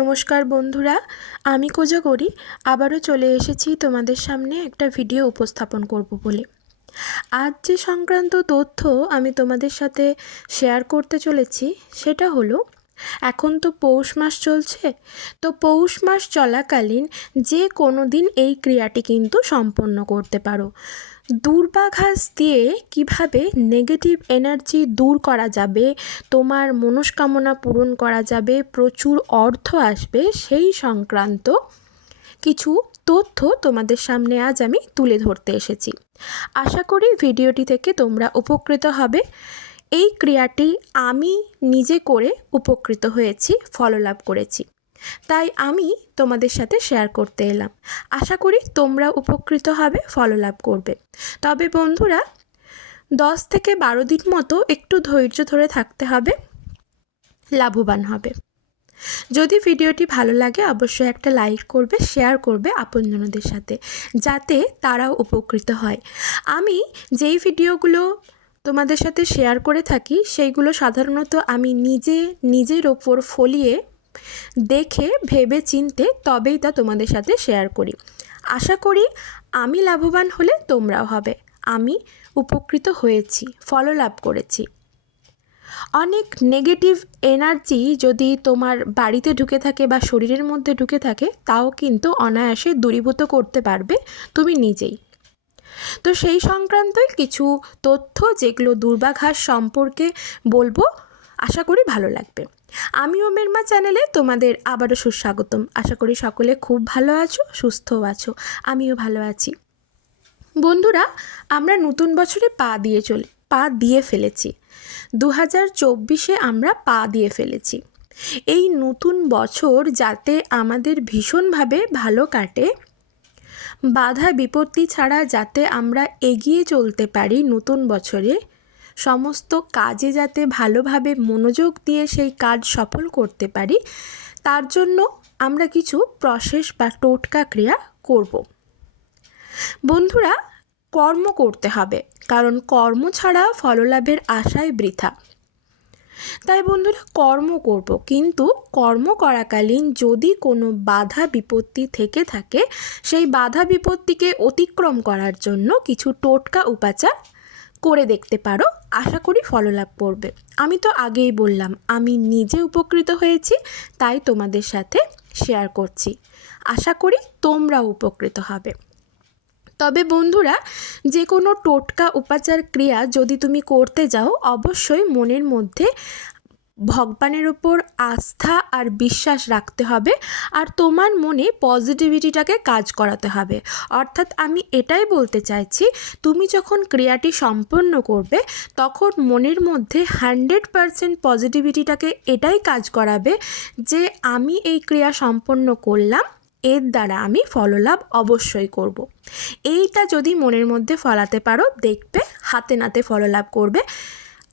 নমস্কার বন্ধুরা, আমি কোজাগরি। আবারও চলে এসেছি তোমাদের সামনে একটা ভিডিও উপস্থাপন করব বলে। আজ যে সংক্রান্ত তথ্য আমি তোমাদের সাথে শেয়ার করতে চলেছি, সেটা হলো, এখন তো পৌষ মাস চলছে, তো পৌষ মাস চলাকালীন যে কোনো দিন এই ক্রিয়াটি কিন্তু সম্পন্ন করতে পারো। দূর্বাঘাস দিয়ে কীভাবে নেগেটিভ এনার্জি দূর করা যাবে, তোমার মনস্কামনা পূরণ করা যাবে, প্রচুর অর্থ আসবে, সেই সংক্রান্ত কিছু তথ্য তোমাদের সামনে আজ আমি তুলে ধরতে এসেছি। আশা করি ভিডিওটি থেকে তোমরা উপকৃত হবে। এই ক্রিয়াটি আমি নিজে করে উপকৃত হয়েছি ফললাভ করেছি। তাই আমি তোমাদের সাথে শেয়ার করতে এলাম। আশা করি তোমরা উপকৃত হবে ফললাভ করবে। তবে বন্ধুরা, দশ থেকে বারো দিন মতো একটু ধৈর্য ধরে থাকতে হবে, লাভবান হবে। যদি ভিডিওটি ভালো লাগে, অবশ্যই একটা লাইক করবে শেয়ার করবে আপনজনদের সাথে, যাতে তারাও উপকৃত হয়। আমি যেই ভিডিওগুলো তোমাদের সাথে শেয়ার করে থাকি, সেইগুলো সাধারণত আমি নিজে, নিজের ওপর ফলিয়ে দেখে ভেবে চিনতে তবেই তা তোমাদের সাথে শেয়ার করি। আশা করি আমি লাভবান হলে তোমরাও হবে। আমি উপকৃত হয়েছি ফলো লাভ করেছি। অনেক নেগেটিভ এনার্জি যদি তোমার বাড়িতে ঢুকে থাকে বা শরীরের মধ্যে ঢুকে থাকে, তাও কিন্তু অনায়াসে দূরীভূত করতে পারবে তুমি নিজেই। তো সেই সংক্রান্তই কিছু তথ্য যেগুলো দুর্বাঘাস সম্পর্কে বলব। আশা করি ভালো লাগবে। আমি ওমের মা চ্যানেলে তোমাদের আবারও সুস্বাগতম। আশা করি সকলে খুব ভালো আছো, সুস্থও আছো। আমিও ভালো আছি। বন্ধুরা, আমরা নতুন বছরে পা দিয়ে চলে, পা দিয়ে ফেলেছি। দু হাজার চব্বিশে আমরা পা দিয়ে ফেলেছি। এই নতুন বছর যাতে আমাদের ভীষণভাবে ভালো কাটে, বাধা বিপত্তি ছাড়া যাতে আমরা এগিয়ে চলতে পারি নতুন বছরে সমস্ত কাজে যাতে ভালোভাবে মনোযোগ দিয়ে সেই কাজ সফল করতে পারি, তার জন্য আমরা কিছু প্রসেস বা টোটকা ক্রিয়া করব। বন্ধুরা, কর্ম করতে হবে, কারণ কর্ম ছাড়া ফললাভের আশায় বৃথা। তাই বন্ধুরা, কর্ম করব, কিন্তু কর্ম করাকালীন যদি কোনো বাধা বিপত্তি থেকে থাকে, সেই বাধা বিপত্তিকে অতিক্রম করার জন্য কিছু টোটকা উপাচার করে দেখতে পারো, আশা করি ফললাভ করবে। আমি তো আগেই বললাম, আমি নিজে উপকৃত হয়েছি, তাই তোমাদের সাথে শেয়ার করছি। আশা করি তোমরা উপকৃত হবে। তবে বন্ধুরা যে কোনো টোটকা উপাচার ক্রিয়া যদি তুমি করতে যাও, অবশ্যই মনের মধ্যে ভগবানের ওপর আস্থা আর বিশ্বাস রাখতে হবে আর তোমার মনে পজিটিভিটিটাকে কাজ করাতে হবে অর্থাৎ আমি এটাই বলতে চাইছি, তুমি যখন ক্রিয়াটি সম্পন্ন করবে, তখন মনের মধ্যে হান্ড্রেড পারসেন্ট পজিটিভিটিটাকে এটাই কাজ করাবে যে আমি এই ক্রিয়া সম্পন্ন করলাম, এর দ্বারা আমি ফললাভ অবশ্যই করব। এইটা যদি মনের মধ্যে ফলাতে পারো, দেখবে হাতে নাতে ফললাভ করবে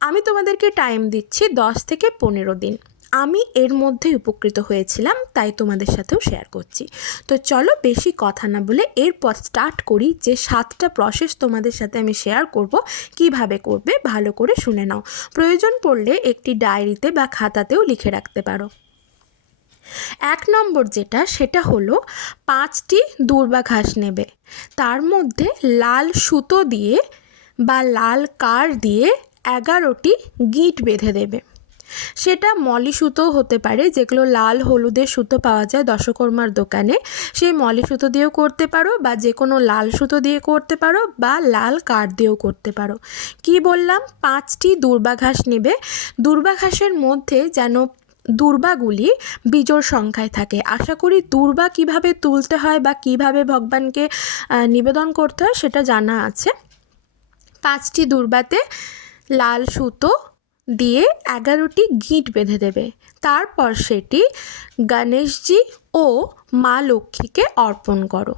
আমি তোমাদেরকে টাইম দিচ্ছি দশ থেকে পনেরো দিন। আমি এর মধ্যে উপকৃত হয়েছিলাম, তাই তোমাদের সাথেও শেয়ার করছি। তো চলো বেশি কথা না বলে এরপর স্টার্ট করি যে সাতটা প্রসেস তোমাদের সাথে আমি শেয়ার করব, কীভাবে করবে ভালো করে শুনে নাও। প্রয়োজন পড়লে একটি ডায়েরিতে বা খাতাতেও লিখে রাখতে পারো। এক নম্বর যেটা, সেটা হলো পাঁচটি দূর্বা ঘাস নেবে। তার মধ্যে লাল সুতো দিয়ে বা লাল কার দিয়ে এগারোটি গিঁট বেঁধে দেবে। সেটা মলি সুতো হতে পারে, যেগুলো লাল হলুদের সুতো পাওয়া যায় দশকর্মার দোকানে। সেই মলি সুতো দিয়েও করতে পারো বা যে কোনো লাল সুতো দিয়ে করতে পারো বা লাল কাঠ দিয়েও করতে পারো। কি বললাম? পাঁচটি দুর্বাঘাস নেবে। দুর্বাঘাসের মধ্যে যেন দুর্বাগুলি বিজোড় সংখ্যায় থাকে। আশা করি দুর্বা কীভাবে তুলতে হয় বা কীভাবে ভগবানকে নিবেদন করতে হয় সেটা জানা আছে। পাঁচটি দুর্বাতে লাল সুতো দিয়ে এগারোটি গিঁট বেঁধে দেবে। তারপর সেটি গণেশজি ও মা লক্ষ্মীকে অর্পণ করো।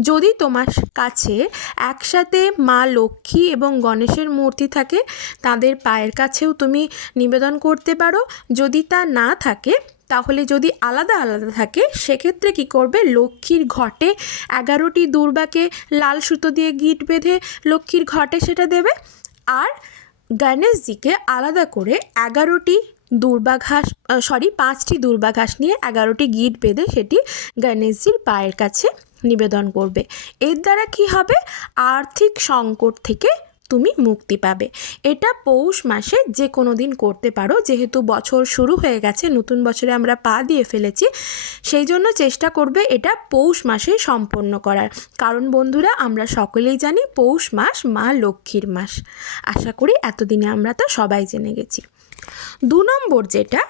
যদি তোমার কাছে একসাথে মা লক্ষ্মী এবং গণেশের মূর্তি থাকে, তাদের পায়ের কাছেও তুমি নিবেদন করতে পারো। যদি তা না থাকে, তাহলে যদি আলাদা আলাদা থাকে, সেক্ষেত্রে কি করবে? লক্ষ্মীর ঘটে এগারোটি দুর্বাকে লাল সুতো দিয়ে গিট বেঁধে লক্ষ্মীর ঘটে সেটা দেবে। আর গণেশজিকে আলাদা করে এগারোটি দুর্বাঘাস সরি পাঁচটি দুর্বাঘাস নিয়ে এগারোটি গিট বেঁধে সেটি গণেশজির পায়ের কাছে নিবেদন করবে। এর দ্বারা কি হবে? আর্থিক সংকট থেকে তুমি মুক্তি পাবে। এটা পৌষ মাসে যে কোনো দিন করতে পারো। যেহেতু বছর শুরু হয়ে গেছে, নতুন বছরে আমরা পা দিয়ে ফেলেছি, সেই জন্য চেষ্টা করবে এটা পৌষ মাসে সম্পন্ন করার। কারণ বন্ধুরা, আমরা সকলেই জানি পৌষ মাস মা লক্ষ্মীর মাস। আশা করি এতদিনে আমরা তো সবাই জেনে গেছি। দু নম্বর যেটা,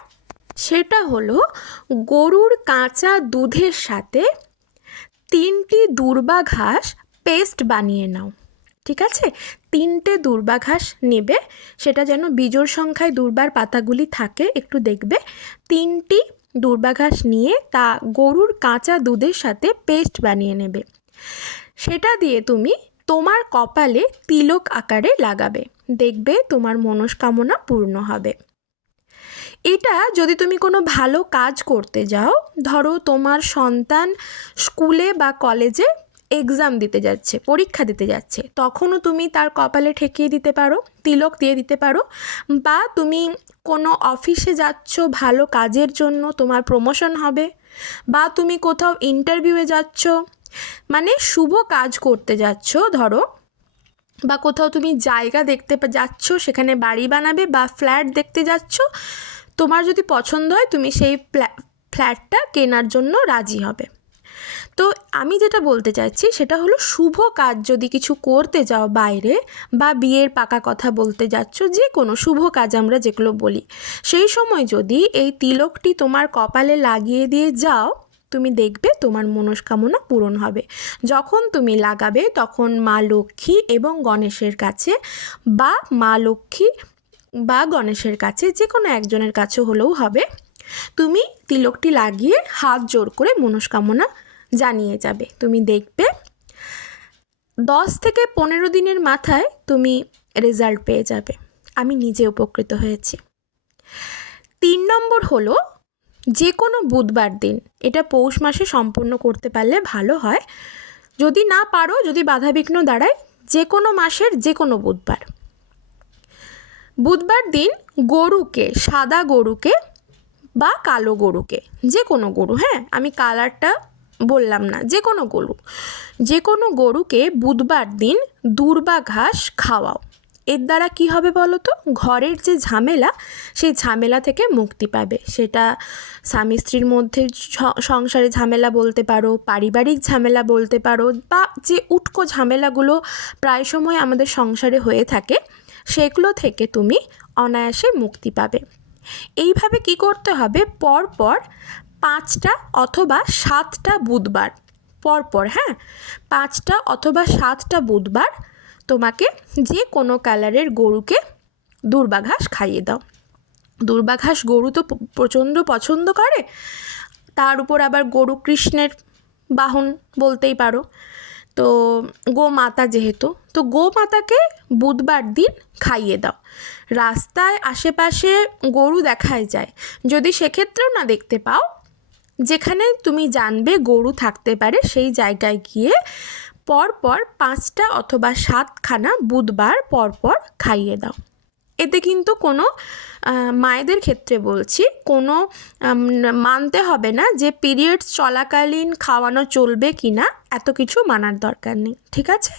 সেটা হলো গরুর কাঁচা দুধের সাথে তিনটি দুর্বা ঘাস পেস্ট বানিয়ে নাও। ঠিক আছে? তিনটে দুর্বা ঘাস নেবে, সেটা যেন বিজোড় সংখ্যায় দুর্বার পাতাগুলি থাকে, একটু দেখবে। তিনটি দুর্বা ঘাস নিয়ে তা গরুর কাঁচা দুধের সাথে পেস্ট বানিয়ে নেবে। সেটা দিয়ে তুমি তোমার কপালে তিলক আকারে লাগাবে। দেখবে তোমার মনস্কামনা পূর্ণ হবে। এটা যদি তুমি কোনো ভালো কাজ করতে যাও, ধরো তোমার সন্তান স্কুলে বা কলেজে এক্সাম দিতে যাচ্ছে, পরীক্ষা দিতে যাচ্ছে, তখনও তুমি তার কপালে ঠেকিয়ে দিতে পারো, তিলক দিয়ে দিতে পারো, বা তুমি কোনো অফিসে যাচ্ছ, ভালো কাজের জন্য তোমার প্রমোশন হবে, বা তুমি কোথাও ইন্টারভিউয়ে যাচ্ছ মানে শুভ কাজ করতে যাচ্ছ, ধরো, বা কোথাও তুমি জায়গা দেখতে যাচ্ছ, সেখানে বাড়ি বানাবে, বা ফ্ল্যাট দেখতে যাচ্ছ, তোমার যদি পছন্দ হয়, তুমি সেই ফ্ল্যাটটা কেনার জন্য রাজি হবে। তো আমি যেটা বলতে চাইছি সেটা হলো শুভ কাজ যদি কিছু করতে যাও বাইরে বা বিয়ের পাকা কথা বলতে যাচ্ছ, যে কোনো শুভ কাজ আমরা যেগুলো বলি। সেই সময় যদি এই তিলকটি তোমার কপালে লাগিয়ে দিয়ে যাও, তুমি দেখবে তোমার মনস্কামনা পূরণ হবে। যখন তুমি লাগাবে তখন মা লক্ষ্মী এবং গণেশের কাছে বা মা লক্ষ্মী বা গণেশের কাছে, যে কোনো একজনের কাছে হলেও হবে। তুমি তিলকটি লাগিয়ে হাত জোর করে মনস্কামনা জানিয়ে যাবে। তুমি দেখবে দশ থেকে পনেরো দিনের মাথায় তুমি রেজাল্ট পেয়ে যাবে। আমি নিজে উপকৃত হয়েছি। তিন নম্বর হলো যে কোনো বুধবার দিন, এটা পৌষ মাসে সম্পূর্ণ করতে পারলে ভালো হয়। যদি না পারো, যদি বাধাবিঘ্ন দাঁড়ায় যে কোনো মাসের যে কোনো বুধবার। বুধবার দিন গরুকে, সাদা গরুকে বা কালো গরুকে যে কোনো গরু হ্যাঁ? আমি কালারটা বললাম না, যে কোনো গরু। যে কোনো গরুকে বুধবার দিন দূর্বা ঘাস খাওয়াও। এর দ্বারা কি হবে বলো তো? ঘরের যে ঝামেলা, সেই ঝামেলা থেকে মুক্তি পাবে। সেটা স্বামী স্ত্রীর মধ্যে সংসারে ঝামেলা বলতে পারো, পারিবারিক ঝামেলা বলতে পারো, বা যে উটকো ঝামেলাগুলো প্রায় সময় আমাদের সংসারে হয়ে থাকে, সেগুলো থেকে তুমি অনায়াসে মুক্তি পাবে। এইভাবে কি করতে হবে? পরপর পাঁচটা অথবা সাতটা বুধবার। পরপর হ্যাঁ? পাঁচটা অথবা সাতটা বুধবার তোমাকে যে কোনো কালারের গরুকে দুর্বাঘাস খাইয়ে দাও। দুর্বাঘাস গরু তো প্রচণ্ড পছন্দ করে। তার উপর আবার গরু কৃষ্ণের বাহন বলতেই পারো। তো গোমাতা যেহেতু, তো গোমাতাকে বুধবার দিন খাইয়ে দাও। রাস্তায় আশেপাশে গরু দেখাই যায়। যদি সেক্ষেত্রেও না দেখতে পাও যেখানে তুমি জানবে গরু থাকতে পারে সেই জায়গায় গিয়ে পরপর পাঁচটা অথবা সাতখানা বুধবার পরপর খাইয়ে দাও। এতে কিন্তু কোনো মায়েদের ক্ষেত্রে বলছি, কোনো মানতে হবে না যে পিরিয়ডস চলাকালীন খাওয়ানো চলবে কি না এত কিছু মানার দরকার নেই, ঠিক আছে?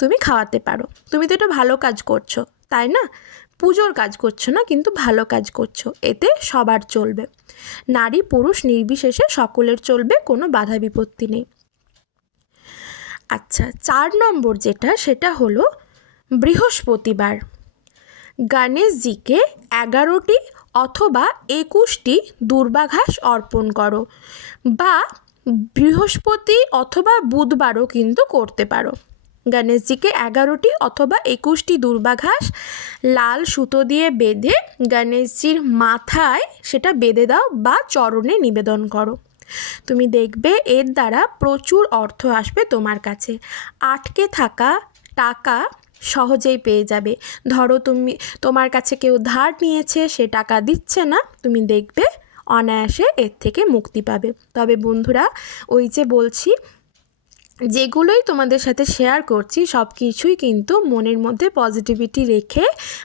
তুমি খাওয়াতে পারো। তুমি তো এটা ভালো কাজ করছ, তাই না? পুজোর কাজ করছ না, কিন্তু ভালো কাজ করছ, এতে সবার চলবে। নারী পুরুষ নির্বিশেষে সকলের চলবে, কোনো বাধা বিপত্তি নেই। আচ্ছা চার নম্বর যেটা, সেটা হলো বৃহস্পতিবার। গণেশজিকে এগারোটি অথবা একুশটি দুর্বাঘাস অর্পণ করো বা বৃহস্পতি অথবা বুধবারও কিন্তু করতে পারো। গণেশজিকে এগারোটি অথবা একুশটি দুর্বাঘাস লাল সুতো দিয়ে বেঁধে গণেশজির মাথায় সেটা বেঁধে দাও বা চরণে নিবেদন করো। তুমি দেখবে এর দ্বারা প্রচুর অর্থ আসবে তোমার কাছে। আটকে থাকা টাকা সহজেই পেয়ে যাবে। ধরো তুমি, তোমার কাছে কেউ ধার নিয়েছে, সে টাকা দিচ্ছে না, তুমি দেখবে অনায়াসে এর থেকে মুক্তি পাবে। তবে বন্ধুরা, ওই যে বলছি যেগুলোই তোমাদের সাথে শেয়ার করছি সব কিছুই কিন্তু মনের মধ্যে পজিটিভিটি রেখে,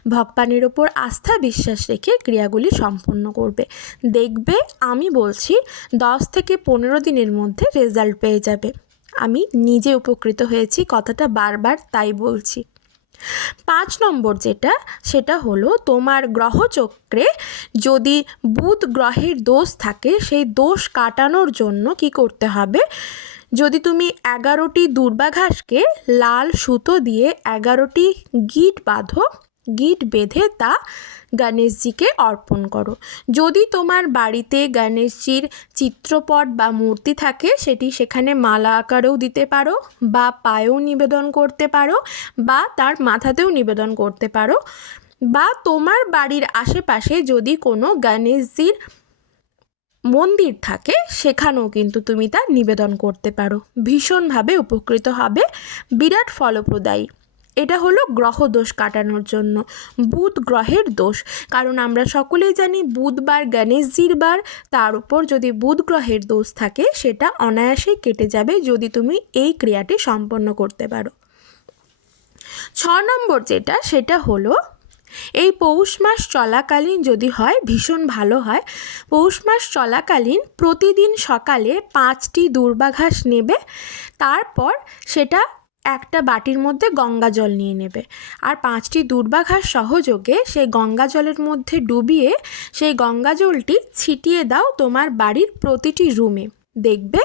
ভগবানের ওপর আস্থা বিশ্বাস রেখে ক্রিয়াগুলি সম্পন্ন করবে। দেখবে, আমি বলছি, দশ থেকে পনেরো দিনের মধ্যে রেজাল্ট পেয়ে যাবে। আমি নিজে উপকৃত হয়েছি, কথাটা বারবার তাই বলছি। পাঁচ নম্বর যেটা, সেটা হলো তোমার গ্রহচক্রে যদি বুধ গ্রহের দোষ থাকে, সেই দোষ কাটানোর জন্য কি করতে হবে? যদি তুমি এগারোটি দুর্বাঘাসকে লাল সুতো দিয়ে এগারোটি গিট বাঁধো, গিট বেঁধে তা গণেশজিকে অর্পণ করো। যদি তোমার বাড়িতে গণেশজির চিত্রপট বা মূর্তি থাকে, সেটি সেখানে মালা আকারেও দিতে পারো বা পায়েও নিবেদন করতে পারো বা তার মাথাতেও নিবেদন করতে পারো। বা তোমার বাড়ির আশেপাশে যদি কোনো গণেশজির মন্দির থাকে, সেখানেও কিন্তু তুমি তা নিবেদন করতে পারো। ভীষণভাবে উপকৃত হবে বিরাট ফলপ্রদায়ী। এটা হলো গ্রহ দোষ কাটানোর জন্য, বুধ গ্রহের দোষ। কারণ আমরা সকলেই জানি বুধবার গণেশজির বার, তার উপর যদি বুধ গ্রহের দোষ থাকে, সেটা অনায়াসেই কেটে যাবে যদি তুমি এই ক্রিয়াটি সম্পন্ন করতে পারো। ছ নম্বর যেটা, সেটা হলো এই পৌষ মাস চলাকালীন যদি হয়, ভীষণ ভালো হয়, পৌষ মাস চলাকালীন প্রতিদিন সকালে পাঁচটি দুর্বাঘাস নেবে, তারপর সেটা একটা বাটির মধ্যে গঙ্গা জল নিয়ে নেবে। আর পাঁচটি দুর্বাঘাস সহযোগে সেই গঙ্গা জলের মধ্যে ডুবিয়ে সেই গঙ্গা জলটি ছিটিয়ে দাও তোমার বাড়ির প্রতিটি রুমে। দেখবে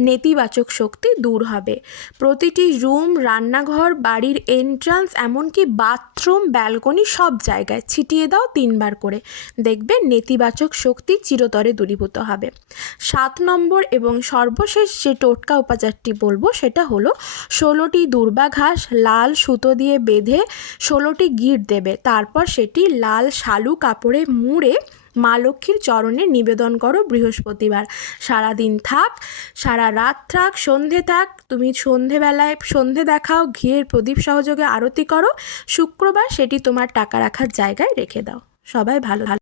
নেতিবাচক শক্তি দূর হবে। প্রতিটি রুম, রান্নাঘর, বাড়ির এন্ট্রান্স এমনকি বাথরুম ব্যালকনি সব জায়গায় ছিটিয়ে দাও তিনবার করে। দেখবে নেতিবাচক শক্তি চিরতরে দূরীভূত হবে। সাত নম্বর এবং সর্বশেষ যে টোটকা উপাচারটি বলব সেটা হলো ষোলোটি দুর্বাঘাস লাল সুতো দিয়ে বেঁধে ষোলোটি গিট দেবে। তারপর সেটি লাল শালু কাপড়ে মুড়ে মা লক্ষ্মীর চরণে নিবেদন করো বৃহস্পতিবার। সারাদিন থাক, সারা রাত থাক, সন্ধে থাক, তুমি সন্ধেবেলায় সন্ধে দেখাও, ঘিয়ের প্রদীপ সহযোগে আরতি করো, শুক্রবার সেটি তোমার টাকা রাখার জায়গায় রেখে দাও। সবাই ভালো ভালো